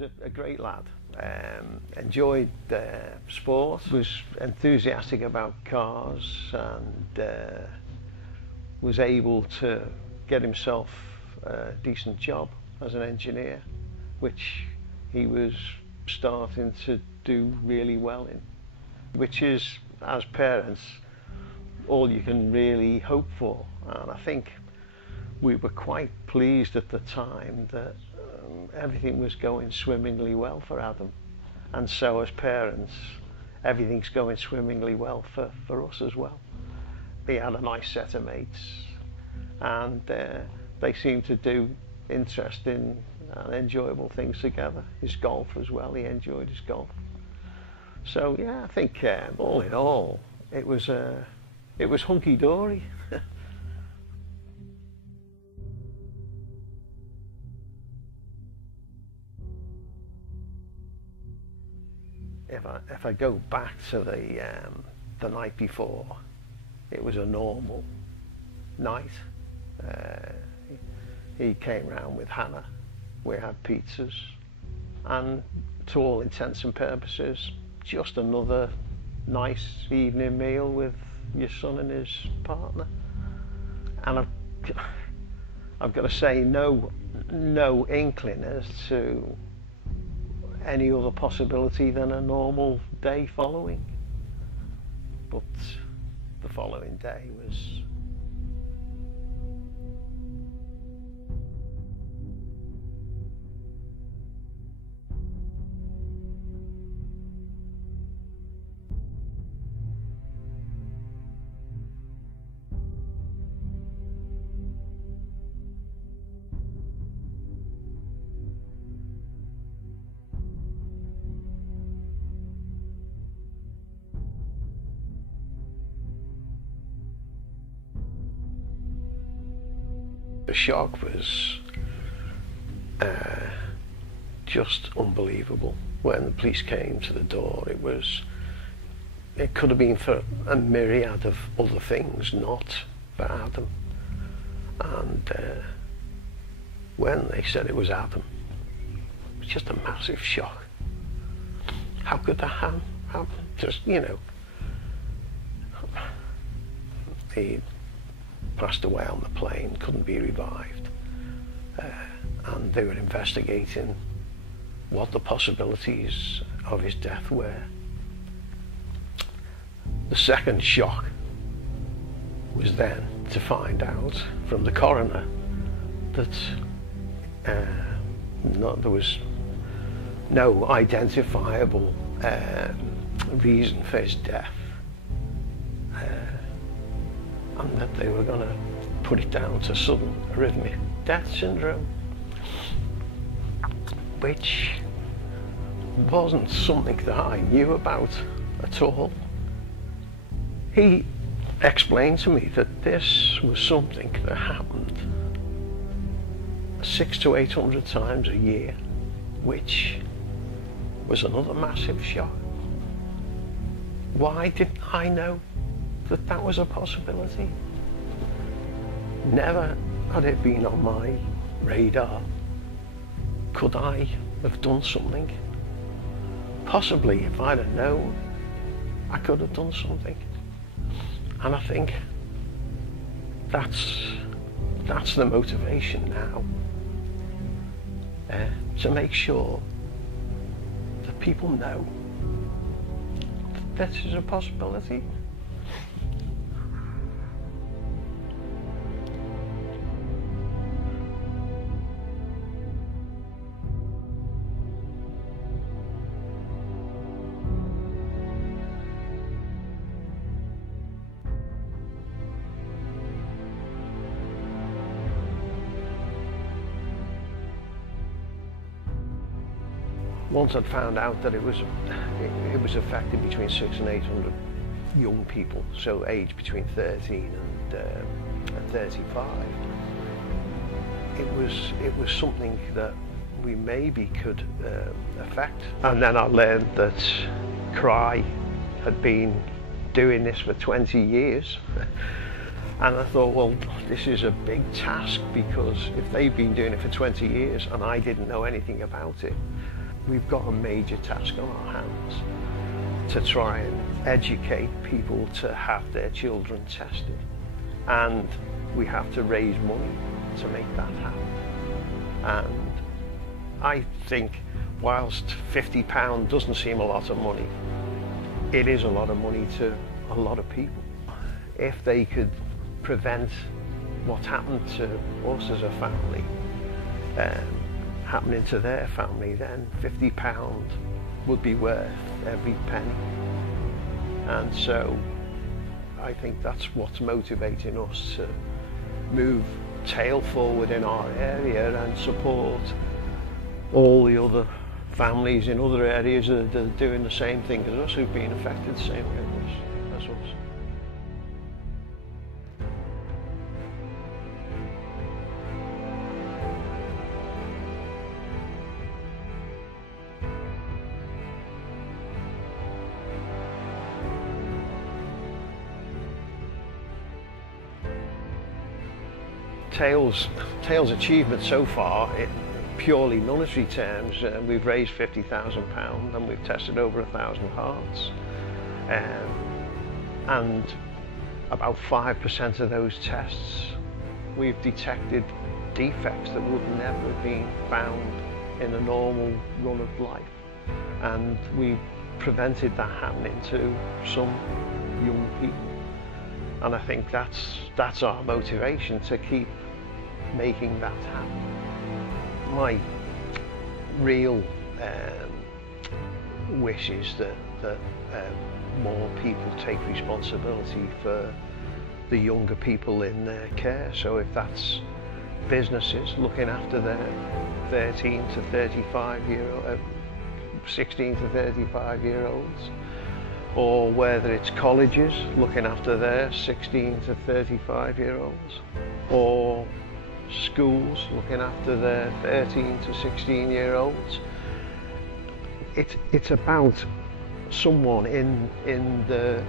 was a great lad. Enjoyed sport, was enthusiastic about cars, and was able to get himself a decent job as an engineer, which he was starting to do really well in, which is, as parents, all you can really hope for. And I think we were quite pleased at the time that everything was going swimmingly well for Adam, and so as parents everything's going swimmingly well for us as well. He had a nice set of mates, and they seemed to do interesting and enjoyable things together. His golf as well, he enjoyed his golf. So yeah, I think all in all it was hunky-dory. If I go back to the night before, it was a normal night. He came round with Hannah, we had pizzas, and to all intents and purposes, just another nice evening meal with your son and his partner. And I've got to say, no inkling as to any other possibility than a normal day following. But the following day was the shock was just unbelievable. When the police came to the door, it could have been for a myriad of other things, not for Adam. And when they said it was Adam, it was just a massive shock. How could that happen? Just, you know, he passed away on the plane, couldn't be revived, and they were investigating what the possibilities of his death were. The second shock was then to find out from the coroner that there was no identifiable reason for his death, and that they were going to put it down to Sudden Arrhythmic Death Syndrome, which wasn't something that I knew about at all. He explained to me that this was something that happened 600 to 800 times a year, which was another massive shock. Why didn't I know that that was a possibility? Never had it been on my radar. Could I have done something? Possibly, if I'd have known, I could have done something. And I think that's the motivation now, to make sure that people know that this is a possibility. Once I'd found out that it was affecting between 600 and 800 young people, so aged between 13 and 35, it was something that we maybe could affect. And then I learned that Cry had been doing this for 20 years. And I thought, well, this is a big task, because if they've been doing it for 20 years and I didn't know anything about it, we've got a major task on our hands to try and educate people to have their children tested, and we have to raise money to make that happen. And I think whilst £50 doesn't seem a lot of money, it is a lot of money to a lot of people. If they could prevent what happened to us as a family happening to their family, then £50 would be worth every penny. And so I think that's what's motivating us to move tail forward in our area and support all the other families in other areas that are doing the same thing as us, who've been affected the same way as us. Tail's achievement so far, in purely monetary terms, we've raised £50,000 and we've tested over 1,000 hearts, and about 5% of those tests we've detected defects that would never have been found in a normal run of life, and we've prevented that happening to some young people. And I think that's our motivation to keep making that happen. My real wish is that more people take responsibility for the younger people in their care. So if that's businesses looking after their 13 to 35 year old, 16 to 35 year olds, or whether it's colleges looking after their 16 to 35 year olds, or schools looking after their 13 to 16 year olds. It's about someone in the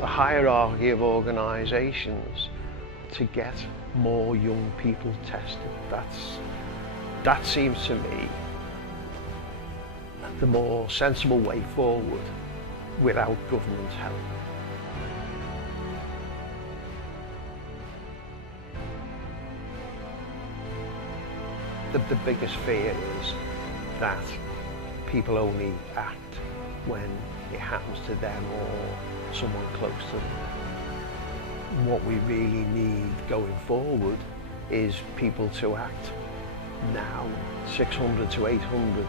hierarchy of organisations to get more young people tested. That seems to me the more sensible way forward without government help. The biggest fear is that people only act when it happens to them or someone close to them. What we really need going forward is people to act now. 600 to 800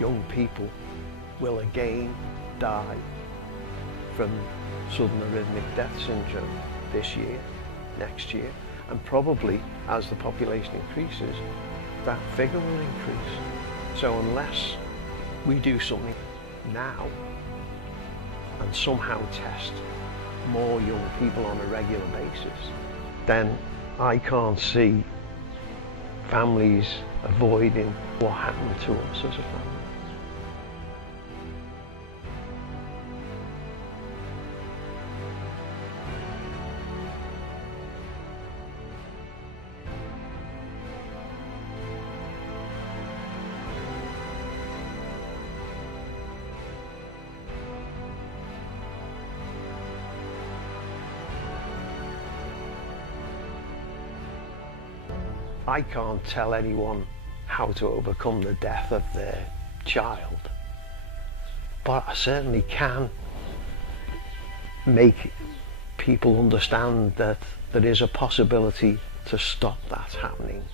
young people will again die from sudden arrhythmic death syndrome this year, next year, and probably as the population increases, that figure will increase. So unless we do something now and somehow test more young people on a regular basis, then I can't see families avoiding what happened to us as a family. I can't tell anyone how to overcome the death of their child, but I certainly can make people understand that there is a possibility to stop that happening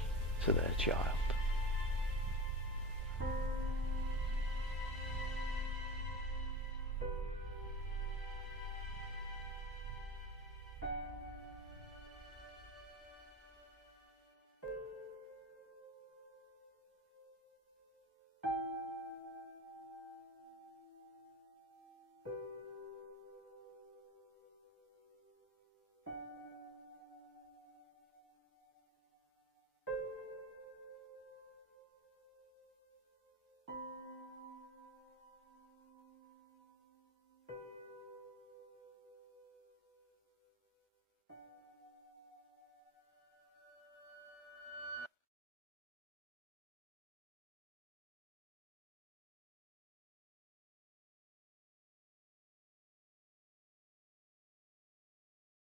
to their child.